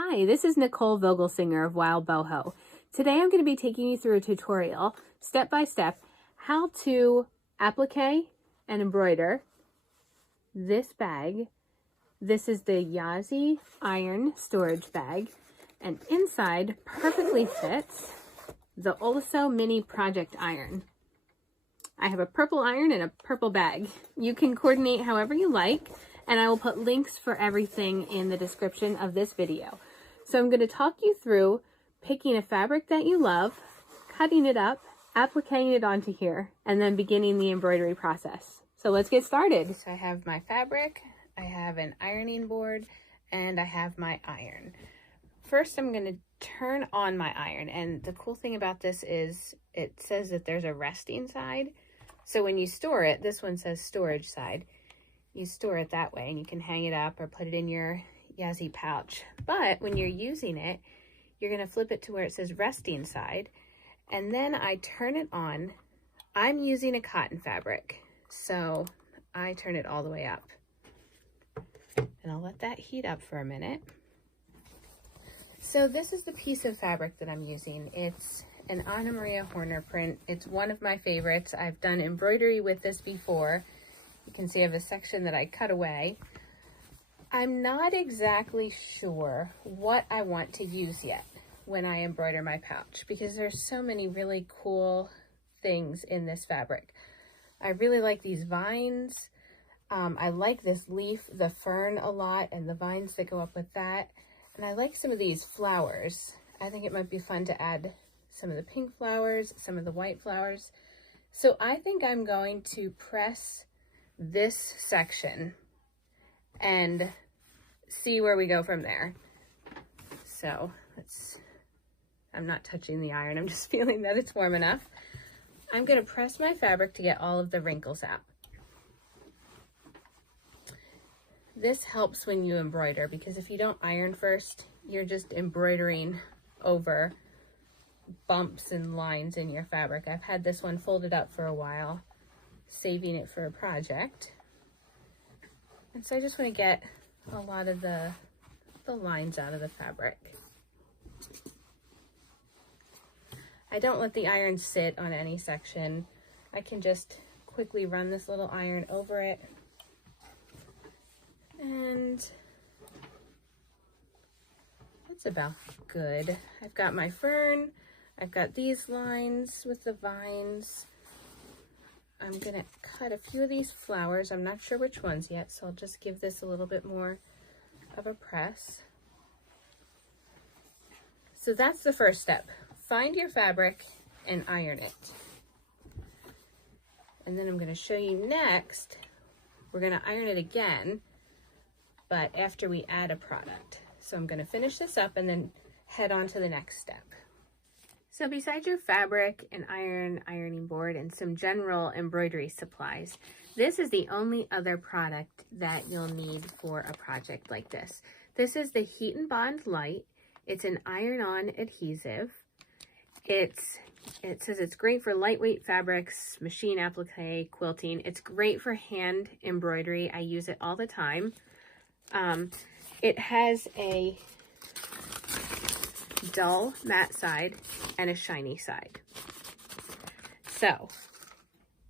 Hi, this is Nichole Vogelsinger of Wildboho. Today I'm going to be taking you through a tutorial, step by step, how to applique and embroider this bag. This is the Yazzii Iron Storage Bag, and inside perfectly fits the Oliso Mini Project Iron. I have a purple iron and a purple bag. You can coordinate however you like, and I will put links for everything in the description of this video. So I'm going to talk you through picking a fabric that you love, cutting it up, appliquing it onto here, and then beginning the embroidery process. So let's get started. So I have my fabric, I have an ironing board, and I have my iron. First, I'm going to turn on my iron, and the cool thing about this is it says that there's a resting side. So when you store it, this one says storage side. You store it that way, and you can hang it up or put it in your Yazzii pouch. But when you're using it, you're going to flip it to where it says resting side, and then I turn it on. I'm using a cotton fabric, so I turn it all the way up, and I'll let that heat up for a minute. So this is the piece of fabric that I'm using. It's an Anna Maria Horner print. It's one of my favorites. I've done embroidery with this before. You can see I have a section that I cut away. I'm not exactly sure what I want to use yet when I embroider my pouch, because there's so many really cool things in this fabric. I really like these vines. I like this leaf, the fern, a lot, and the vines that go up with that. And I like some of these flowers. I think it might be fun to add some of the pink flowers, some of the white flowers. So I think I'm going to press this section and see where we go from there. So I'm not touching the iron, I'm just feeling that it's warm enough. I'm going to press my fabric to get all of the wrinkles out. This helps when you embroider, because if you don't iron first, you're just embroidering over bumps and lines in your fabric. I've had this one folded up for a while, saving it for a project. And so I just want to get a lot of the lines out of the fabric. I don't let the iron sit on any section. I can just quickly run this little iron over it. And that's about good. I've got my fern. I've got these lines with the vines. I'm gonna cut a few of these flowers. I'm not sure which ones yet, so I'll just give this a little bit more of a press. So that's the first step. Find your fabric and iron it. And then I'm gonna show you next, we're gonna iron it again, but after we add a product. So I'm gonna finish this up and then head on to the next step. So besides your fabric and ironing board and some general embroidery supplies, this is the only other product that you'll need for a project like this. This is the Heat and Bond Light. It's an iron-on adhesive. It says it's great for lightweight fabrics, machine applique, quilting. It's great for hand embroidery. I use it all the time. It has a dull matte side and a shiny side. So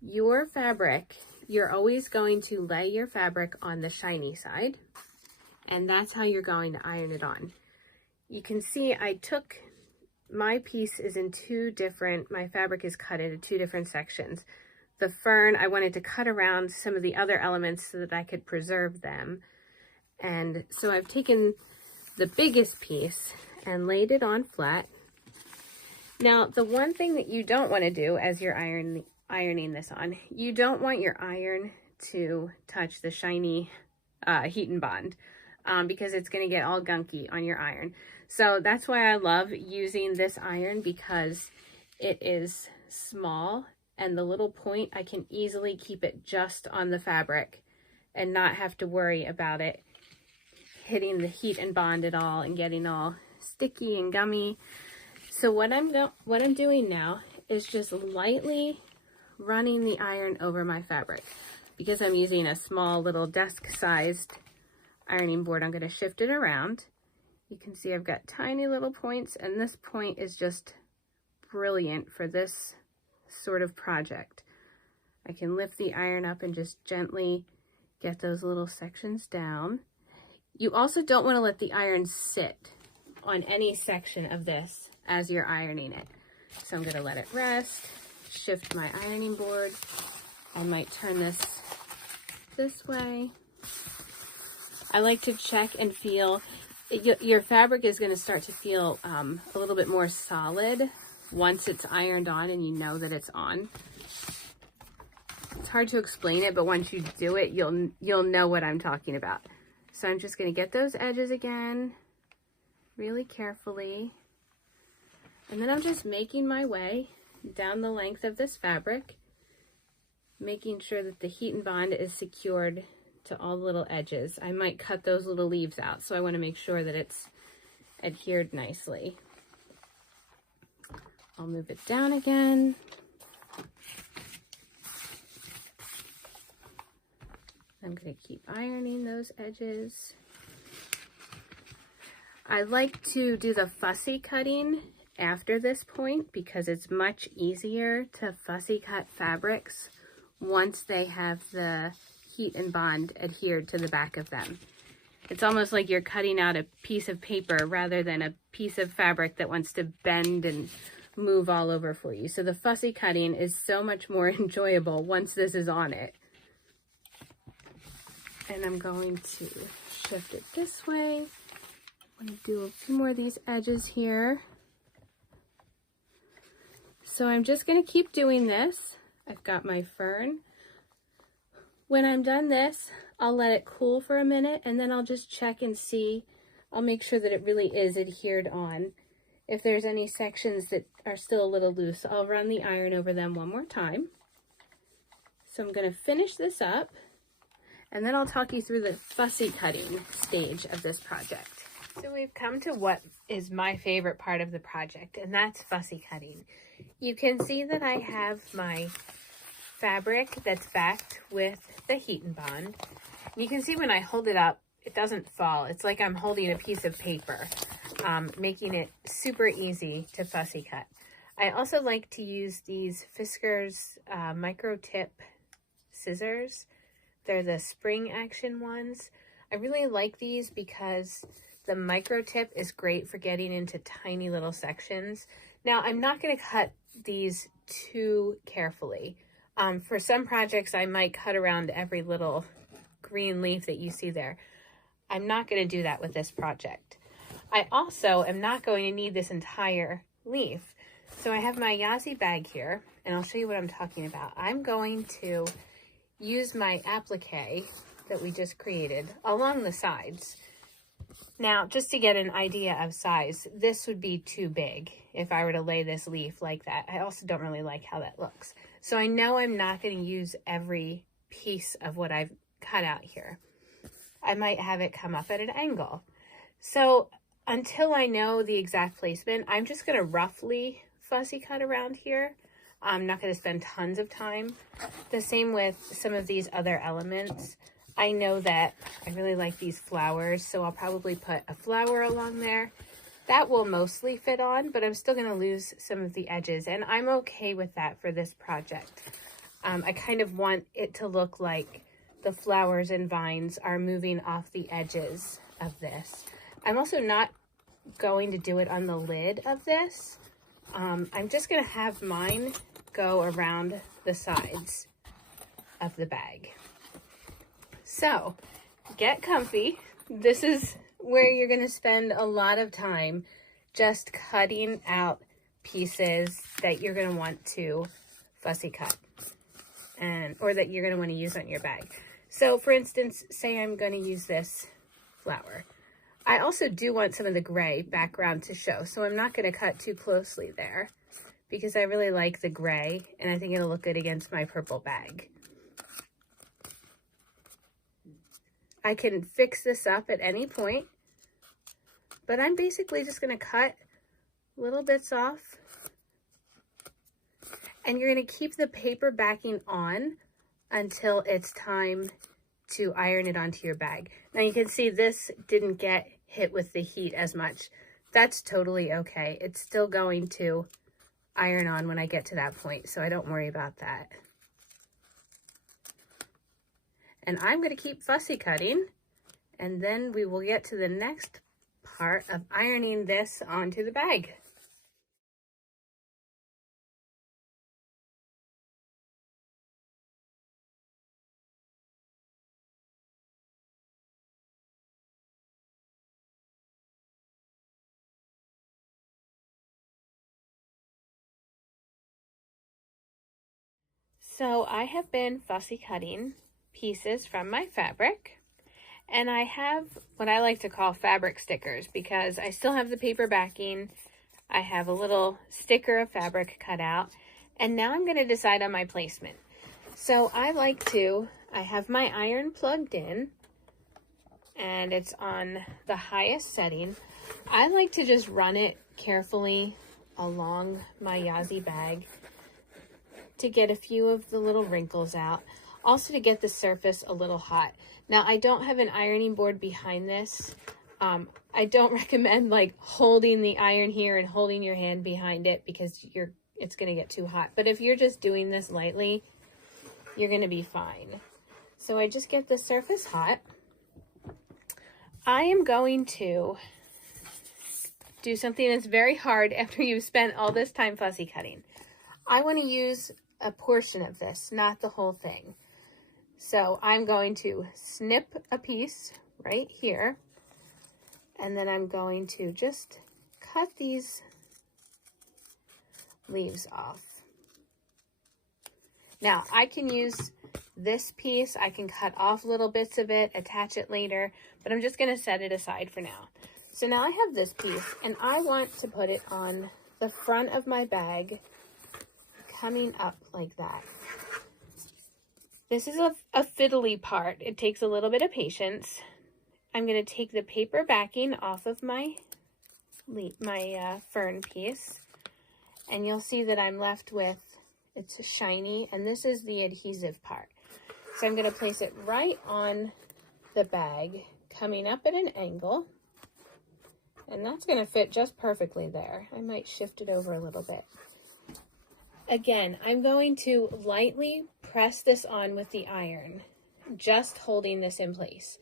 your fabric, you're always going to lay your fabric on the shiny side, and that's how you're going to iron it on. You can see my piece is in my fabric is cut into two different sections. The fern, I wanted to cut around some of the other elements so that I could preserve them. And so I've taken the biggest piece and laid it on flat. Now, the one thing that you don't want to do as you're ironing this on, you don't want your iron to touch the shiny Heat and Bond, because it's going to get all gunky on your iron. So that's why I love using this iron, because it is small, and the little point, I can easily keep it just on the fabric and not have to worry about it hitting the Heat and Bond at all and getting all sticky and gummy. So what I'm doing now is just lightly running the iron over my fabric. Because I'm using a small little desk-sized ironing board, I'm going to shift it around You can see I've got tiny little points, and this point is just brilliant for this sort of project. I can lift the iron up and just gently get those little sections down. You also don't want to let the iron sit on any section of this as you're ironing it. So I'm going to let it rest, shift my ironing board. I might turn this way. I like to check and feel. Your fabric is going to start to feel a little bit more solid once it's ironed on and you know that it's on. It's hard to explain it, but once you do it, you'll know what I'm talking about. So I'm just going to get those edges again really carefully. And then I'm just making my way down the length of this fabric, making sure that the heat and bond is secured to all the little edges. I might cut those little leaves out, so I want to make sure that it's adhered nicely. I'll move it down again. I'm going to keep ironing those edges. I like to do the fussy cutting after this point because it's much easier to fussy cut fabrics once they have the heat and bond adhered to the back of them. It's almost like you're cutting out a piece of paper rather than a piece of fabric that wants to bend and move all over for you. So the fussy cutting is so much more enjoyable once this is on it. And I'm going to shift it this way. I'm going to do a few more of these edges here. So I'm just going to keep doing this. I've got my fern. When I'm done this, I'll let it cool for a minute and then I'll just check and see. I'll make sure that it really is adhered on. If there's any sections that are still a little loose, I'll run the iron over them one more time. So I'm going to finish this up. And then I'll talk you through the fussy cutting stage of this project. So we've come to what is my favorite part of the project, and that's fussy cutting. You can see that I have my fabric that's backed with the heat and bond. You can see when I hold it up, it doesn't fall. It's like I'm holding a piece of paper, making it super easy to fussy cut. I also like to use these Fiskars micro tip scissors. They're the spring action ones. I really like these because the micro tip is great for getting into tiny little sections. Now, I'm not going to cut these too carefully. For some projects, I might cut around every little green leaf that you see there. I'm not going to do that with this project. I also am not going to need this entire leaf. So I have my Yazzii bag here, and I'll show you what I'm talking about. I'm going to use my appliqué that we just created along the sides. Now, just to get an idea of size, this would be too big if I were to lay this leaf like that. I also don't really like how that looks. So I know I'm not going to use every piece of what I've cut out here. I might have it come up at an angle. So until I know the exact placement, I'm just going to roughly fussy cut around here. I'm not going to spend tons of time. The same with some of these other elements. I know that I really like these flowers, so I'll probably put a flower along there. That will mostly fit on, but I'm still going to lose some of the edges, and I'm okay with that for this project. I kind of want it to look like the flowers and vines are moving off the edges of this. I'm also not going to do it on the lid of this. I'm just going to have mine go around the sides of the bag. So get comfy. This is where you're going to spend a lot of time just cutting out pieces that you're going to want to fussy cut or that you're going to want to use on your bag. So for instance, say I'm going to use this flower. I also do want some of the gray background to show, so I'm not going to cut too closely there because I really like the gray and I think it'll look good against my purple bag. I can fix this up at any point, but I'm basically just going to cut little bits off, and you're going to keep the paper backing on until it's time to iron it onto your bag. Now you can see this didn't get hit with the heat as much. That's totally okay. It's still going to iron on when I get to that point, so I don't worry about that. And I'm going to keep fussy cutting, and then we will get to the next part of ironing this onto the bag. So I have been fussy cutting pieces from my fabric, and I have what I like to call fabric stickers because I still have the paper backing. I have a little sticker of fabric cut out, and now I'm going to decide on my placement. So I have my iron plugged in, and it's on the highest setting. I like to just run it carefully along my Yazzii bag to get a few of the little wrinkles out. Also to get the surface a little hot. Now I don't have an ironing board behind this. I don't recommend like holding the iron here and holding your hand behind it because it's gonna get too hot. But if you're just doing this lightly, you're gonna be fine. So I just get the surface hot. I am going to do something that's very hard after you've spent all this time fussy cutting. I want to use a portion of this, not the whole thing. So I'm going to snip a piece right here, and then I'm going to just cut these leaves off. Now I can use this piece, I can cut off little bits of it, attach it later, but I'm just going to set it aside for now. So now I have this piece, and I want to put it on the front of my bag, coming up like that. This is a fiddly part. It takes a little bit of patience. I'm going to take the paper backing off of my fern piece, and you'll see that I'm left with, it's shiny, and this is the adhesive part. So I'm going to place it right on the bag, coming up at an angle, and that's going to fit just perfectly there. I might shift it over a little bit. Again, I'm going to lightly press this on with the iron, just holding this in place.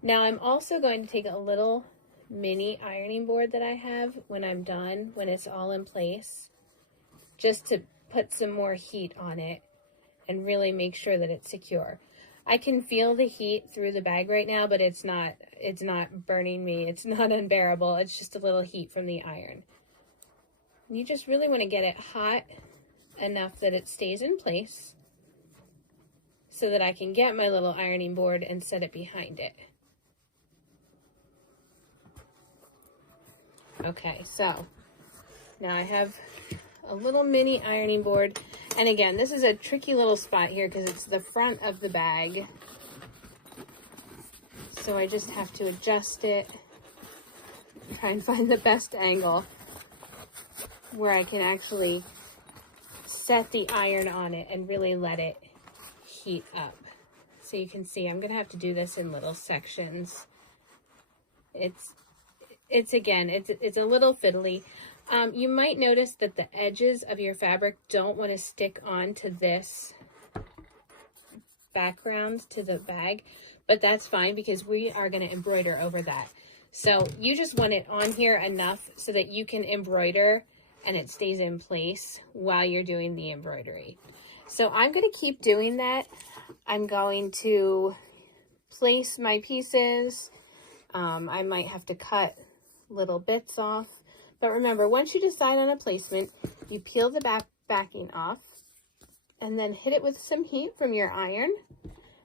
Now I'm also going to take a little mini ironing board that I have when I'm done, when it's all in place, just to put some more heat on it and really make sure that it's secure. I can feel the heat through the bag right now, but it's not burning me. It's not unbearable. It's just a little heat from the iron. You just really want to get it hot enough that it stays in place so that I can get my little ironing board and set it behind it. Okay, so now I have a little mini ironing board, and again, this is a tricky little spot here because it's the front of the bag, so I just have to adjust it, try and find the best angle where I can actually set the iron on it and really let it heat up. So you can see I'm gonna have to do this in little sections. It's a little fiddly. You might notice that the edges of your fabric don't want to stick onto this background to the bag, but that's fine because we are going to embroider over that. So you just want it on here enough so that you can embroider and it stays in place while you're doing the embroidery. So I'm going to keep doing that. I'm going to place my pieces. I might have to cut little bits off. But remember, once you decide on a placement, you peel the backing off and then hit it with some heat from your iron.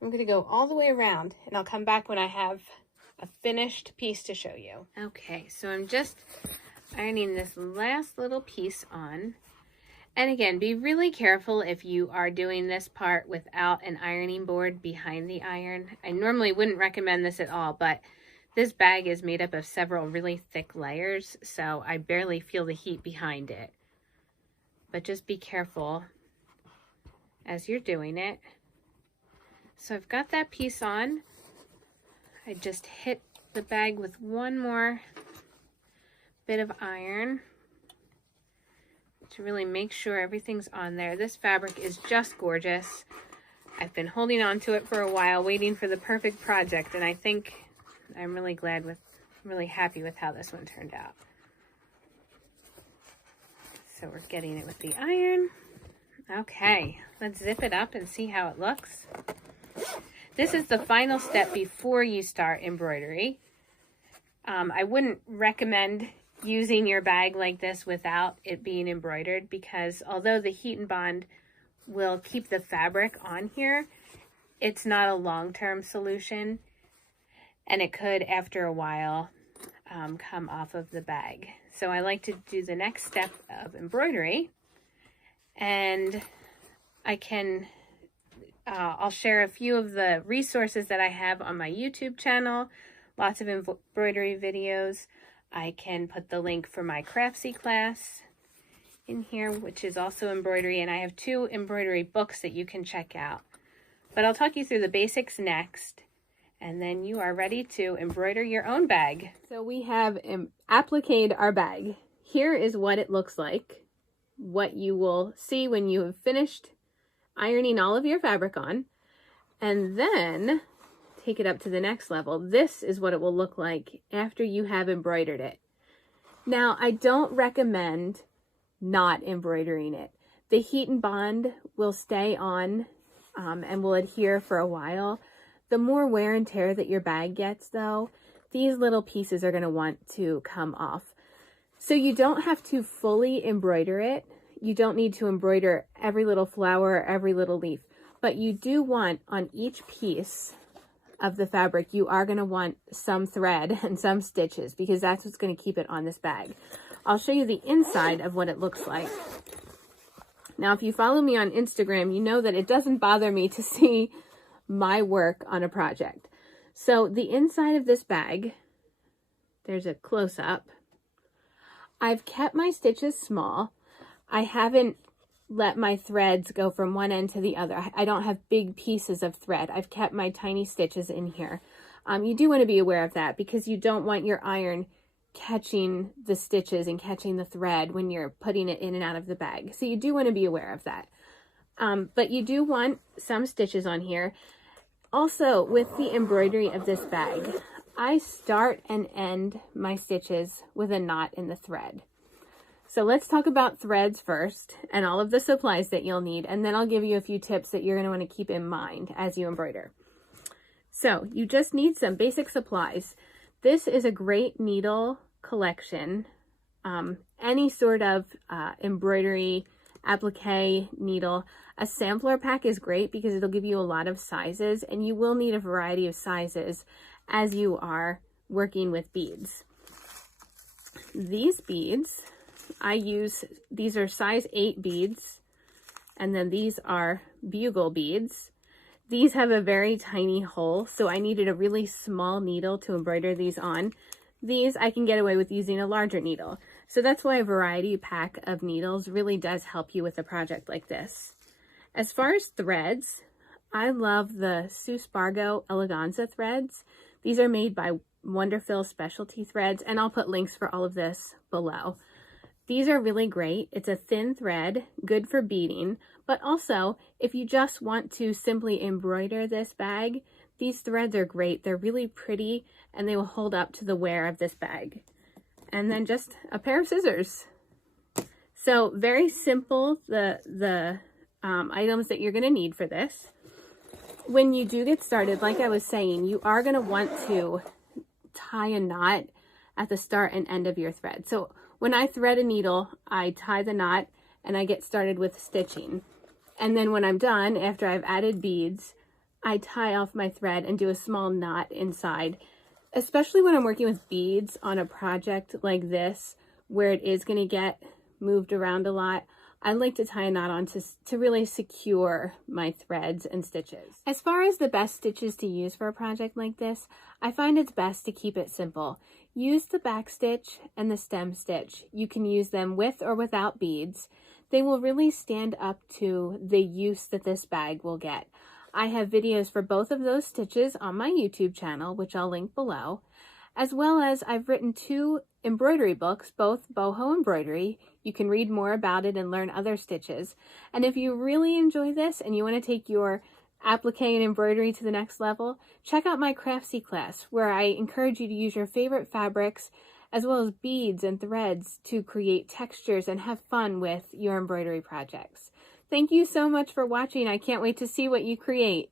I'm going to go all the way around, and I'll come back when I have a finished piece to show you. Okay, so I'm just ironing this last little piece on. And again, be really careful if you are doing this part without an ironing board behind the iron. I normally wouldn't recommend this at all, but this bag is made up of several really thick layers, so I barely feel the heat behind it. But just be careful as you're doing it. So I've got that piece on. I just hit the bag with one more bit of iron to really make sure everything's on there. This fabric is just gorgeous. I've been holding on to it for a while, waiting for the perfect project, and I think I'm really happy with how this one turned out. So we're getting it with the iron. Okay, let's zip it up and see how it looks. This is the final step before you start embroidery. I wouldn't recommend using your bag like this without it being embroidered, because although the heat and bond will keep the fabric on here, it's not a long-term solution, and it could, after a while, come off of the bag. So I like to do the next step of embroidery, and I'll share a few of the resources that I have on my YouTube channel, lots of embroidery videos. I can put the link for my Craftsy class in here, which is also embroidery, and I have 2 embroidery books that you can check out. But I'll talk you through the basics next, and then you are ready to embroider your own bag. So we have appliqued our bag. Here is what it looks like, what you will see when you have finished ironing all of your fabric on, and then take it up to the next level. This is what it will look like after you have embroidered it. Now, I don't recommend not embroidering it. The heat and bond will stay on and will adhere for a while. The more wear and tear that your bag gets, though, these little pieces are going to want to come off. So you don't have to fully embroider it. You don't need to embroider every little flower, every little leaf, but you do want on each piece of the fabric, you are going to want some thread and some stitches, because that's what's going to keep it on this bag. I'll show you the inside of what it looks like. Now, if you follow me on Instagram, you know that it doesn't bother me to see my work on a project. So the inside of this bag, there's a close-up. I've kept my stitches small. I haven't let my threads go from one end to the other. I don't have big pieces of thread. I've kept my tiny stitches in here. You do want to be aware of that, because you don't want your iron catching the stitches and catching the thread when you're putting it in and out of the bag. So you do want to be aware of that. But you do want some stitches on here. Also, with the embroidery of this bag, I start and end my stitches with a knot in the thread. So let's talk about threads first and all of the supplies that you'll need, and then I'll give you a few tips that you're going to want to keep in mind as you embroider. So you just need some basic supplies. This is a great needle collection. Any sort of embroidery, applique needle. A sampler pack is great because it'll give you a lot of sizes, and you will need a variety of sizes as you are working with beads. These beads, these are size 8 beads, and then these are bugle beads. These have a very tiny hole, so I needed a really small needle to embroider these on. These I can get away with using a larger needle. So that's why a variety pack of needles really does help you with a project like this. As far as threads, I love the Suspargo Eleganza threads. These are made by Wonderfill Specialty Threads, and I'll put links for all of this below. These are really great. It's a thin thread, good for beading, but also if you just want to simply embroider this bag, these threads are great. They're really pretty and they will hold up to the wear of this bag. And then just a pair of scissors. So very simple, the items that you're going to need for this. When you do get started, like I was saying, you are going to want to tie a knot at the start and end of your thread. So when I thread a needle, I tie the knot and I get started with stitching. And then when I'm done, after I've added beads, I tie off my thread and do a small knot inside. Especially when I'm working with beads on a project like this, where it is going to get moved around a lot, I like to tie a knot on to really secure my threads and stitches. As far as the best stitches to use for a project like this, I find it's best to keep it simple. Use the back stitch and the stem stitch. You can use them with or without beads. They will really stand up to the use that this bag will get. I have videos for both of those stitches on my YouTube channel, which I'll link below. as well as I've written 2 embroidery books, both boho embroidery. You can read more about it and learn other stitches. And if you really enjoy this and you want to take your applique and embroidery to the next level, check out my Craftsy class, where I encourage you to use your favorite fabrics as well as beads and threads to create textures and have fun with your embroidery projects. Thank you so much for watching. I can't wait to see what you create.